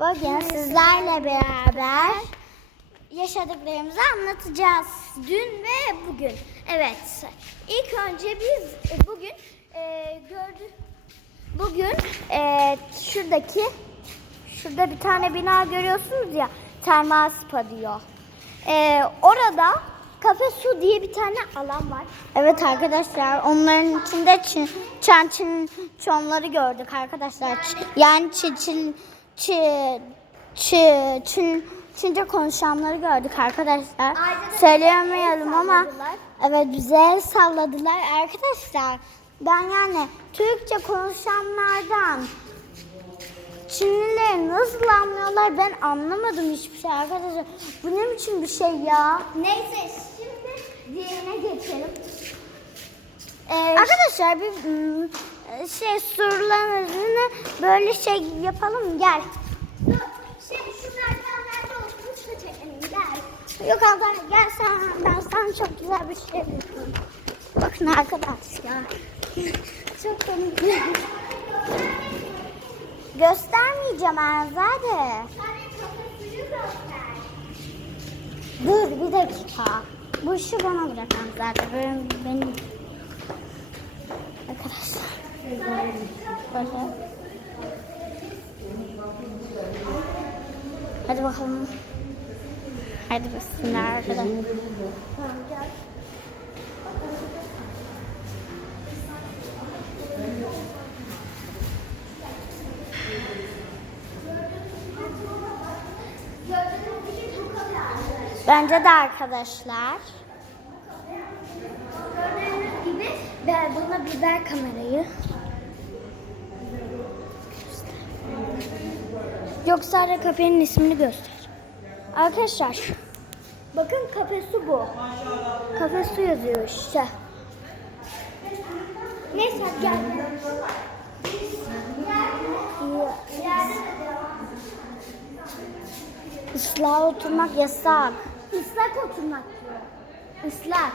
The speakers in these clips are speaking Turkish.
Bugün sizlerle beraber yaşadıklarımızı anlatacağız. Dün ve bugün. Evet. İlk önce biz e, bugün e, gördük. Bugün e, şuradaki şurada bir tane bina görüyorsunuz ya termal spa diyor. E, orada kafe su diye bir tane alan var. Evet arkadaşlar onların içinde çin, çan çin çomları gördük arkadaşlar. Ç- Yani çi, çi, çi, çin, Çince konuşanları gördük arkadaşlar. Söyleyemeyelim ama evet bize el salladılar arkadaşlar. Ben yani Türkçe konuşanlardan Çinlileri nasıl anlıyorlar ben anlamadım hiçbir şey arkadaşlar. Bu ne biçim bir şey ya? Neyse şimdi diğerine geçelim. Ee, arkadaşlar bir hmm, şey sorularını böyle şey yapalım gel. Şey şunlardan nerede olsun şu çekelim gel. Yok abla gel sen ben sana çok güzel bir şey yapıyorum. Bakın arkadaşlar. çok komik. Göstermeyeceğim Erzade. Dur bir dakika. Bu işi bana bırak zaten. Benim, benim. Arkadaşlar. Böyle. Hadi bakalım. Hadi bismillah arkadaşlar. Bence de arkadaşlar. Gördüğünüz gibi ben buna biber kamerayı. Yoksa ara kafenin ismini göster. Arkadaşlar bakın kafe su bu. Kafe su yazıyor işte. Neyse gel. Islak oturmak yasak. Islak oturmak diyor. Islak.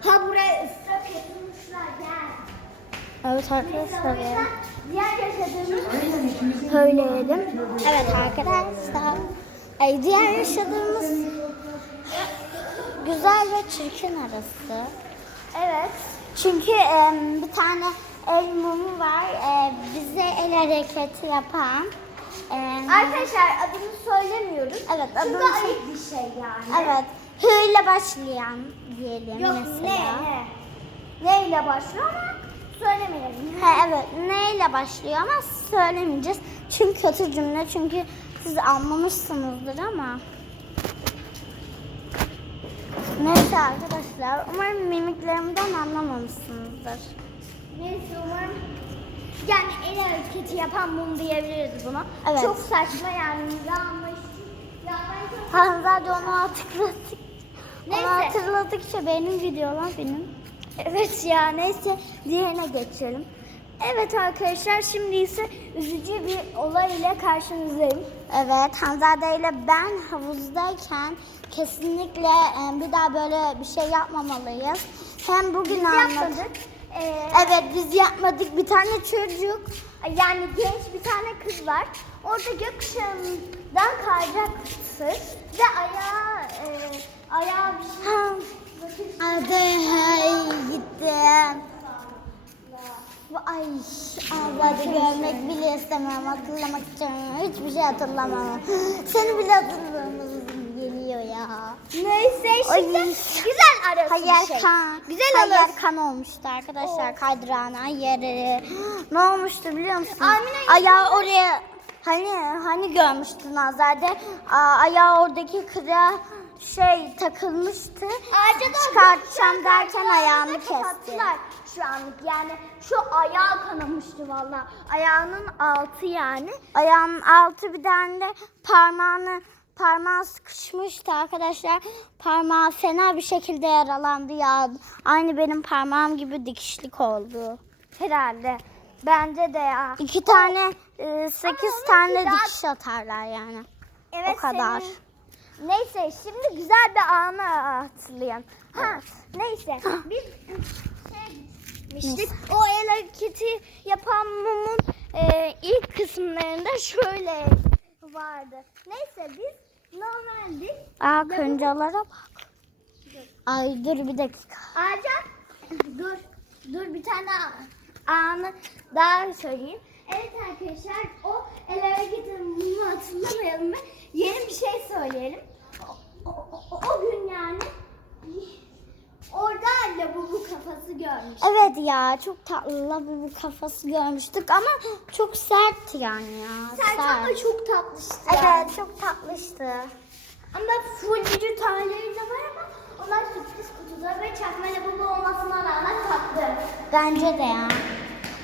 Ha buraya ıslak oturmuşlar gel. Evet arkadaşlar. Yaşadığımız söyleyelim. Evet arkadaşlar. Ay, diğer yaşadığımız güzel ve çirkin arası. Evet. Çünkü em, bir tane el mumu var. E, bize el hareketi yapan. Em, Arkadaşlar adını söylemiyoruz. Evet, Çünkü adını ayıp bir şey yani. Evet. Hı ile başlayan diyelim Yok mesela. ne ne. Neyle başlıyor ama söylemeyelim. Ha, evet. Neyle başlıyor ama söylemeyeceğiz. Çünkü kötü cümle. Çünkü siz anlamışsınızdır ama. Neyse arkadaşlar. Umarım mimiklerimden anlamamışsınızdır. Neyse umarım. Yani el hareketi yapan mum diyebiliriz buna. Evet. Çok saçma yani. Yanlış. Hanzade onu hatırladık. Neyse. Onu hatırladıkça benim videolar benim. Evet ya neyse diğerine geçelim. Evet arkadaşlar şimdi ise üzücü bir olay ile karşınızdayım. Evet, Hanzade ile ben havuzdayken kesinlikle e, bir daha böyle bir şey yapmamalıyız. Hem bugün anlat- Yapmadık. Ee, Evet, biz yapmadık. Bir tane çocuk. Yani genç bir tane kız var. Orada gökkuşağından kayacaktı ve ayağı e, ayağı bir şey Hay gittim. Ay Hanzade görmek bile istemem. Hatırlamak için hiçbir şey hatırlamam. Seni bile hatırlamamız geliyor ya. Neyse Ay. şimdi güzel arası Hayal bir şey. kan. Güzel hayal arası. kan olmuştu arkadaşlar kaydırağına yeri. Ne olmuştu biliyor musun? Amine- Ayağı oraya hani hani görmüştün Nazade. Aa, ayağı oradaki kıra şey takılmıştı. Ağaca da Çıkartacağım derken ayağını da kesti. kapattılar Şu anlık yani şu ayağı kanamıştı valla. Ayağının altı yani. Ayağının altı bir tane de parmağını parmağı sıkışmıştı arkadaşlar. Parmağı fena bir şekilde yaralandı ya. Aynı benim parmağım gibi dikişlik oldu. Herhalde. Bence de ya. İki tane, e, sekiz tane dikiş atarlar yani. Evet, o kadar. senin- Neyse şimdi güzel bir anı hatırlayalım. Ha neyse biz şey gitmiştik. O el hareketi yapan mumun e, ilk kısımlarında şöyle vardı. Neyse biz normalde Aa karıncalara bak. Ay dur bir dakika. Ayrıca dur dur bir tane anı daha söyleyeyim. Evet arkadaşlar o eve gidin bunu hatırlamayalım ve yeni bir şey söyleyelim. O, o- o- o gün yani orada lavabo kafası görmüş. Evet ya çok tatlı bir kafası görmüştük ama çok sert yani ya. Sen ama çok tatlıştı. Evet çok tatlıştı. Ama full gücü taneleri de var ama onlar sürpriz kutuda ve çakma lavabo olmasına rağmen tatlı. Bence de ya.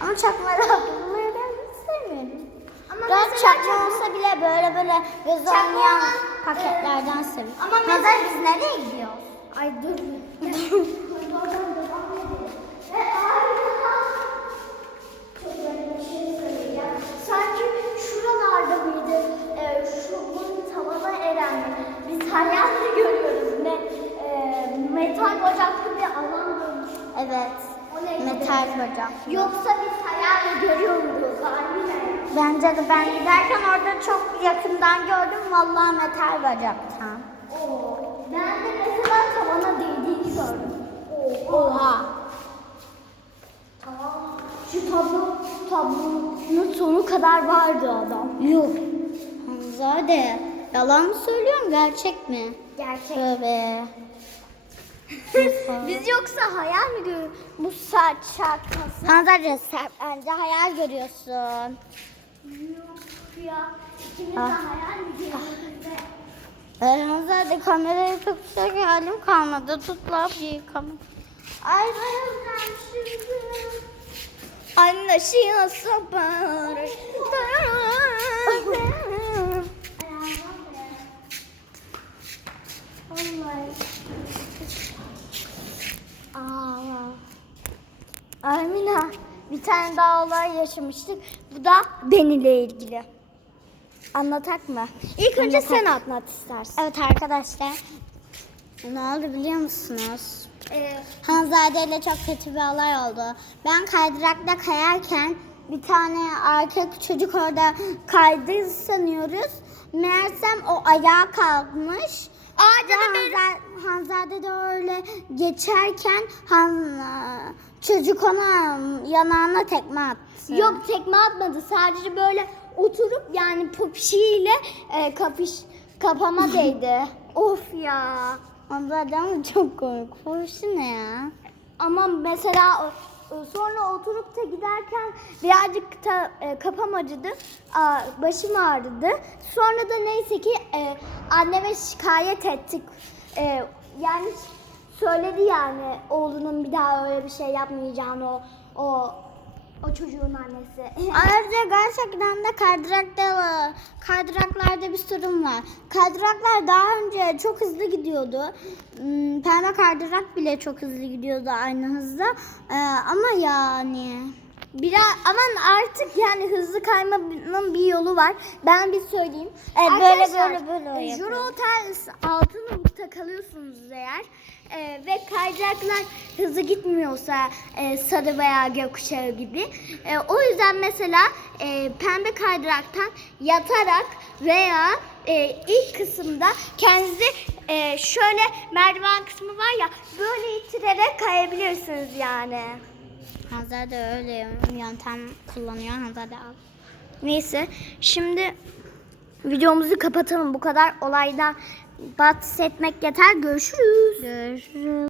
Ama çakma sevmiyorum. Ama mesela çakma olsa bile böyle böyle göz olmayan paketlerden seviyorum. ama mesela- biz nereye gidiyoruz? Ay dur. Sanki şuralarda mıydı? Ee, şu bunun tavana eren? Biz mi görüyoruz? Ne? Ee, metal bacaklı bir alan görmüş. Evet. Metal bacak. Yoksa biz hayal mi görüyor muyuz? Harbiden. Bence de ben giderken orada çok yakından gördüm. Vallahi metal bacaktan. Oo. Ben de mesela tavana değdiğini gördüm. Oha. Tamam. Şu tablo, tablonun sonu kadar vardı adam. Yuh. Hanzade. Yalan mı söylüyorsun gerçek mi? Gerçek. Tövbe. Biz yoksa hayal mi görüyoruz? Bu saç şarkısı. Hanzade sen bence hayal görüyorsun. Yok ya. İkimiz de Ah. hayal mi görüyoruz? be? Ee, Hanzade kamerayı tutacak halim kalmadı. Tut la bir kamera. Ay bayılacağım şimdi. Anlaşıyor sabır. Aa. Amina bir tane daha olay yaşamıştık. Bu da benimle ilgili. Anlatak mı? İlk önce Anlatak. sen anlat istersen. Evet arkadaşlar. Ne oldu biliyor musunuz? Ee, Hanzade ile çok kötü bir olay oldu. Ben kaydırakta kayarken bir tane erkek çocuk orada kaydı sanıyoruz. Meğersem o ayağa kalkmış. Aa, Ve canım benim. Hanza- Hanzade de öyle geçerken Han, çocuk ona yanağına tekme attı. Yok tekme atmadı. Sadece böyle oturup yani popişiyle e, kapış kafama değdi. of ya. Hanzade ama çok komik. Fuhuşu ne ya? Ama mesela o- sonra oturup da giderken birazcık da e, kafam acıdı. Aa, başım ağrıdı. Sonra da neyse ki e, anneme şikayet ettik. E, yani söyledi yani oğlunun bir daha öyle bir şey yapmayacağını o o o çocuğun annesi. Ayrıca gerçekten de kaydırakta, kaydıraklarda bir sorun var. Kaydıraklar daha önce çok hızlı gidiyordu. Hmm, Pembe kaydırak bile çok hızlı gidiyordu aynı hızda. Ee, ama yani... Biraz aman artık yani hızlı kaymanın bir yolu var. Ben bir söyleyeyim. Evet, böyle, Arkadaşlar, böyle, böyle e, yapıyoruz. Euro Hotel Altınoluk'ta kalıyorsunuz eğer e, ve kayacaklar hızlı gitmiyorsa e, sarı veya gökkuşağı gibi. E, o yüzden mesela e, pembe kaydıraktan yatarak veya e, ilk kısımda kendinizi e, şöyle merdiven kısmı var ya böyle itirerek kayabilirsiniz yani. Hanzade öyle yöntem kullanıyor. Hanzade al. Neyse şimdi videomuzu kapatalım. Bu kadar olaydan bahsetmek yeter. Görüşürüz. Görüşürüz.